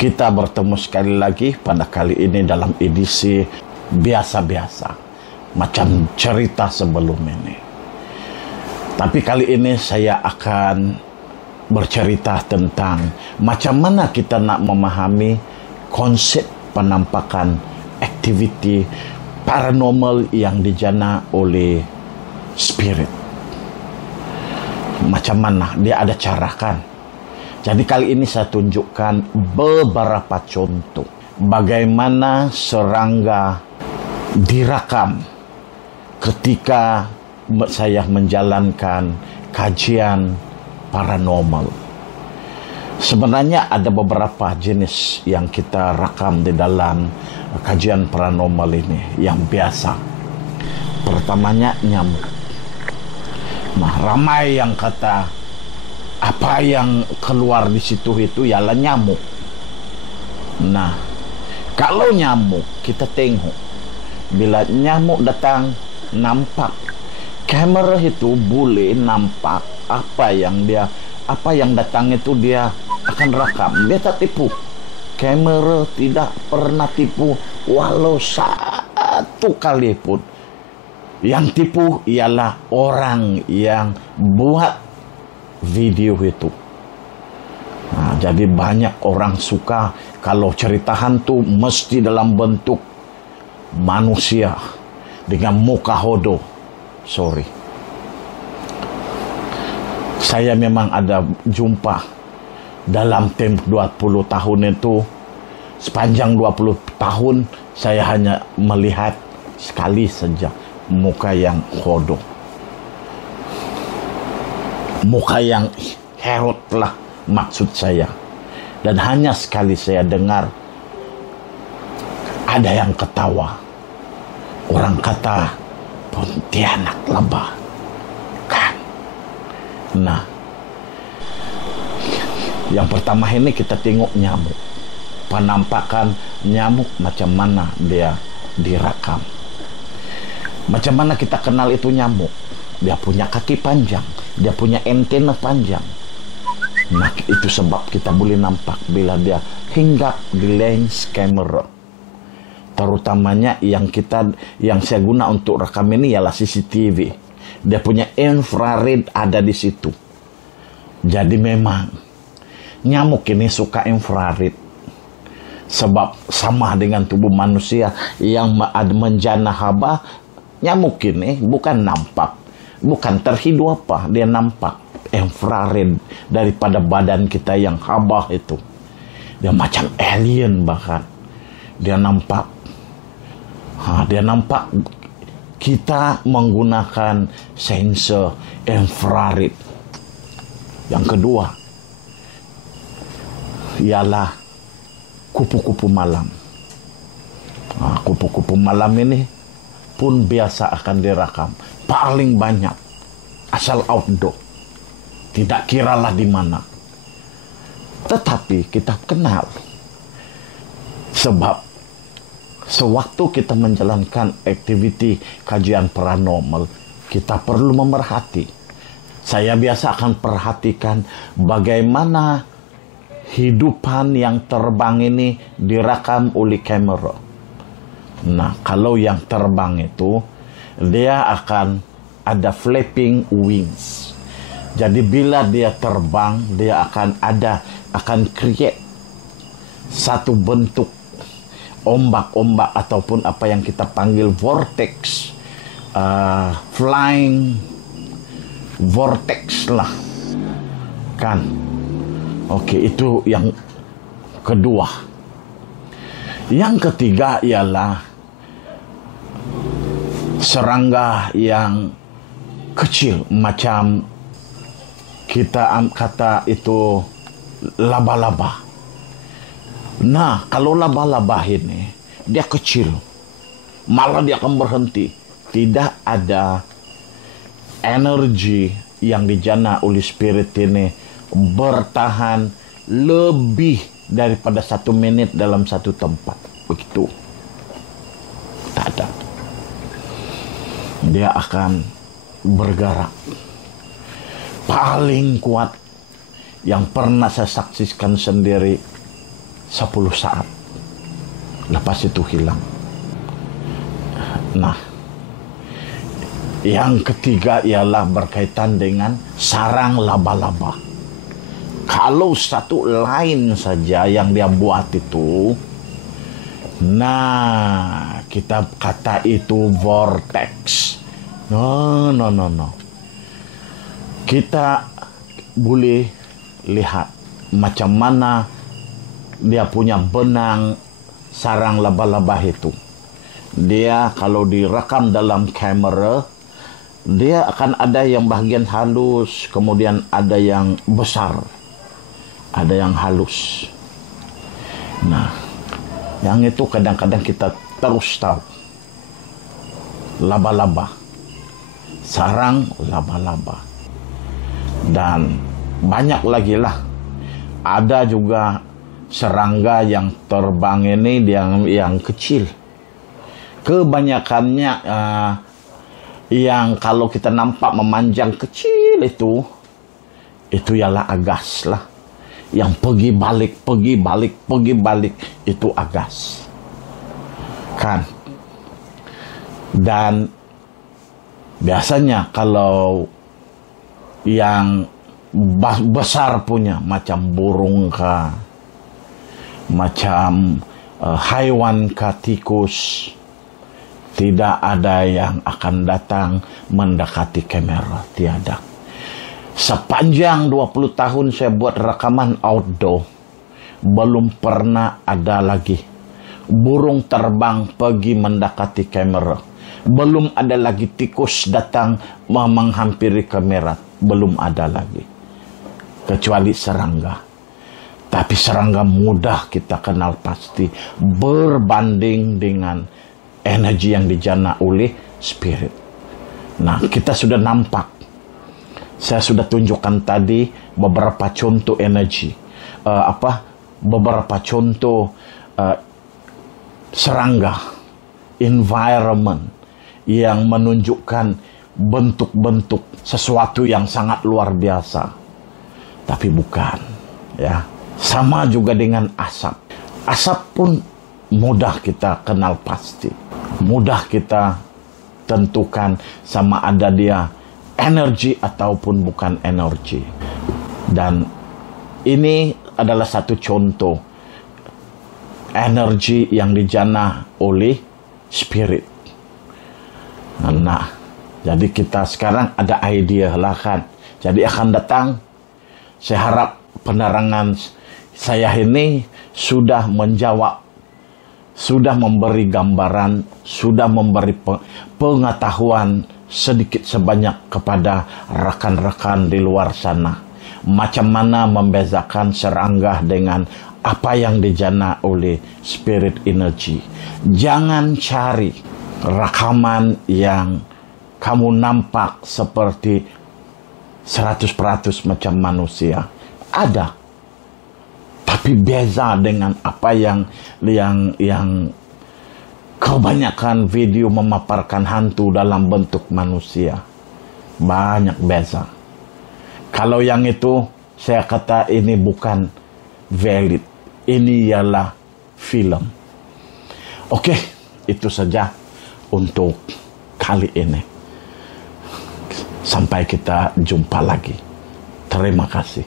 Kita bertemu sekali lagi pada kali ini dalam edisi biasa-biasa, macam cerita sebelum ini. Tapi kali ini saya akan bercerita tentang macam mana kita nak memahami konsep penampakan aktiviti paranormal yang dijana oleh spirit. Macam mana dia ada cara kan? Jadi kali ini saya tunjukkan beberapa contoh bagaimana serangga direkam ketika saya menjalankan kajian paranormal. Sebenarnya ada beberapa jenis yang kita rekam di dalam kajian paranormal ini yang biasa. Pertamanya nyamuk. Nah, ramai yang kata apa yang keluar di situ itu ialah nyamuk. Nah, kalau nyamuk kita tengok, bila nyamuk datang nampak, kamera itu boleh nampak apa yang datang itu dia akan rekam. Dia tak tipu. Kamera tidak pernah tipu walau satu kali pun. Yang tipu ialah orang yang buat video itu. Nah, jadi banyak orang suka kalau cerita hantu mesti dalam bentuk manusia dengan muka hodoh. Sorry. Saya memang ada jumpa dalam tempoh 20 tahun itu. Sepanjang 20 tahun saya hanya melihat sekali saja muka yang hodoh. Muka yang herot lah maksud saya. Dan hanya sekali saya dengar ada yang ketawa. Orang kata Pontianak lebah kan. Nah, yang pertama ini kita tengok nyamuk. Penampakan nyamuk macam mana dia direkam. Macam mana kita kenal itu nyamuk? Dia punya kaki panjang, dia punya antena panjang. Nah, itu sebab kita boleh nampak bila dia hinggap di lens kamera. Terutamanya yang saya guna untuk rekam ini ialah CCTV. Dia punya infrared ada di situ. Jadi memang nyamuk ini suka infrared. Sebab sama dengan tubuh manusia yang menjana haba, nyamuk ini bukan nampak, bukan terhidup apa, dia nampak infrared daripada badan kita yang habah itu. Dia macam alien bahkan. Dia nampak. Dia nampak kita menggunakan sensor infrared. Yang kedua ialah kupu-kupu malam. Kupu-kupu malam ini pun biasa akan direkam. Paling banyak asal outdoor, tidak kiralah di mana. Tetapi kita kenal sebab sewaktu kita menjalankan aktiviti kajian paranormal, kita perlu memerhati. Saya biasa akan perhatikan bagaimana hidupan yang terbang ini direkam oleh kamera. Nah, kalau yang terbang itu dia akan ada flapping wings. Jadi bila dia terbang, dia akan create satu bentuk ombak-ombak ataupun apa yang kita panggil vortex, flying vortex lah, kan? Oke, itu yang kedua. Yang ketiga ialah serangga yang kecil, macam kita kata itu laba-laba. Nah, kalau laba-laba ini dia kecil, malah dia akan berhenti. Tidak ada energi yang dijana oleh spirit ini bertahan lebih daripada 1 menit dalam satu tempat. Begitu. Tak ada. Dia akan bergerak. Paling kuat yang pernah saya saksikan sendiri 10 saat. Lepas itu hilang. Nah, yang ketiga ialah berkaitan dengan sarang laba-laba. Kalau satu lain saja yang dia buat itu, nah, kita kata itu vortex. No. Kita boleh lihat macam mana dia punya benang sarang laba-laba itu. Dia kalau direkam dalam kamera, dia akan ada yang bahagian halus, kemudian ada yang besar, ada yang halus. Nah, yang itu kadang-kadang kita terus tahu. Laba-laba, sarang laba-laba. Dan banyak lagi lah. Ada juga serangga yang terbang ini yang kecil. Kebanyakannya yang kalau kita nampak memanjang kecil itu ialah agas lah. Yang pergi balik itu agas. Kan? Dan biasanya kalau yang besar punya, macam burung kah, macam haiwan kah, tikus, tidak ada yang akan datang mendekati kamera, tiada. Sepanjang 20 tahun saya buat rekaman outdoor, belum pernah ada lagi burung terbang pergi mendekati kamera. Belum ada lagi tikus datang menghampiri kamera. Belum ada lagi. Kecuali serangga. Tapi serangga mudah kita kenal pasti. Berbanding dengan energi yang dijana oleh spirit. Nah, kita sudah nampak. Saya sudah tunjukkan tadi beberapa contoh energi. Beberapa contoh serangga. Environment yang menunjukkan bentuk-bentuk sesuatu yang sangat luar biasa. Tapi bukan, ya. Sama juga dengan asap. Asap pun mudah kita kenal pasti. Mudah kita tentukan sama ada dia energi ataupun bukan energi. Dan ini adalah satu contoh energi yang dijana oleh spirit. Nah, jadi kita sekarang ada idea lah kan. Jadi akan datang, saya harap penerangan saya ini sudah menjawab, sudah memberi gambaran, sudah memberi pengetahuan sedikit sebanyak kepada rekan-rekan di luar sana. Macam mana membezakan serangga dengan apa yang dijana oleh spirit energy. Jangan cari rekaman yang kamu nampak seperti 100% macam manusia. Ada. Tapi beza dengan apa yang kebanyakan video memaparkan hantu dalam bentuk manusia. Banyak beza. Kalau yang itu, saya kata ini bukan valid. Ini ialah film. Oke, itu saja untuk kali ini. Sampai kita jumpa lagi. Terima kasih.